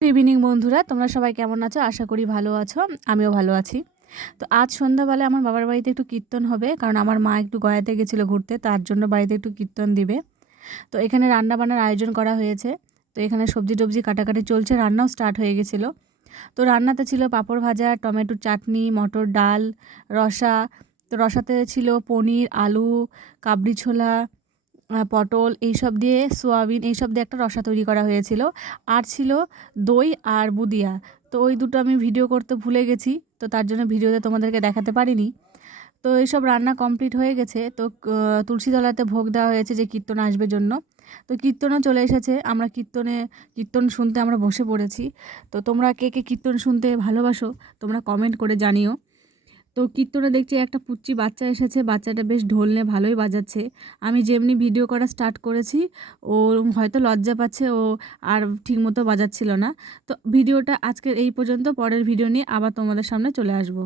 Good evening বন্ধুরা, তোমরা সবাই কেমন আছো? আশা করি ভালো আছো। আমিও ভালো আছি। তো আজ সন্ধ্যাবেলা আমার বাবার বাড়িতে একটু কীর্তন হবে, কারণ আমার মা একটু গয়াতে গেছিলো ঘুরতে, তার জন্য বাড়িতে একটু কীর্তন দিবে। তো এখানে রান্না বান্নার আয়োজন করা হয়েছে। তো এখানে সবজি টবজি কাটাকাটি চলছে, রান্নাও স্টার্ট হয়ে গেছিলো। তো রান্নাতে ছিল পাঁপড় ভাজা, টমেটোর চাটনি, মটর ডাল, রসা। তো রসাতে ছিল পনির, আলু, কাবলি ছোলা, পটল এইসব দিয়ে, সোয়াবিন এইসব দিয়ে একটা রসা তৈরি করা হয়েছিল। আর ছিল দই আর বুদিয়া। তো ওই দুটো আমি ভিডিও করতে ভুলে গেছি, তো তার জন্য ভিডিওতে তোমাদেরকে দেখাতে পারিনি। তো এইসব রান্না কমপ্লিট হয়ে গেছে। তো তুলসীতলাতে ভোগ দেওয়া হয়েছে যে কীর্তন আসবে জন্য। তো কীর্তনও চলে এসেছে, আমরা কীর্তন শুনতে আমরা বসে পড়েছি। তো তোমরা কে কে কীর্তন শুনতে ভালোবাসো তোমরা কমেন্ট করে জানিও। তো কীর্তনে দেখছি একটা পুচ্চি বাচ্চা এসেছে, বাচ্চাটা বেশ ঢোল নিয়ে ভালোই বাজাচ্ছে। আমি যেমনি ভিডিও করা স্টার্ট করেছি, ও হয়তো লজ্জা পাচ্ছে, ও আর ঠিকমতো বাজাচ্ছিল না। তো ভিডিওটা আজকের এই পর্যন্ত, পরের ভিডিও নিয়ে আবার তোমাদের সামনে চলে আসবো।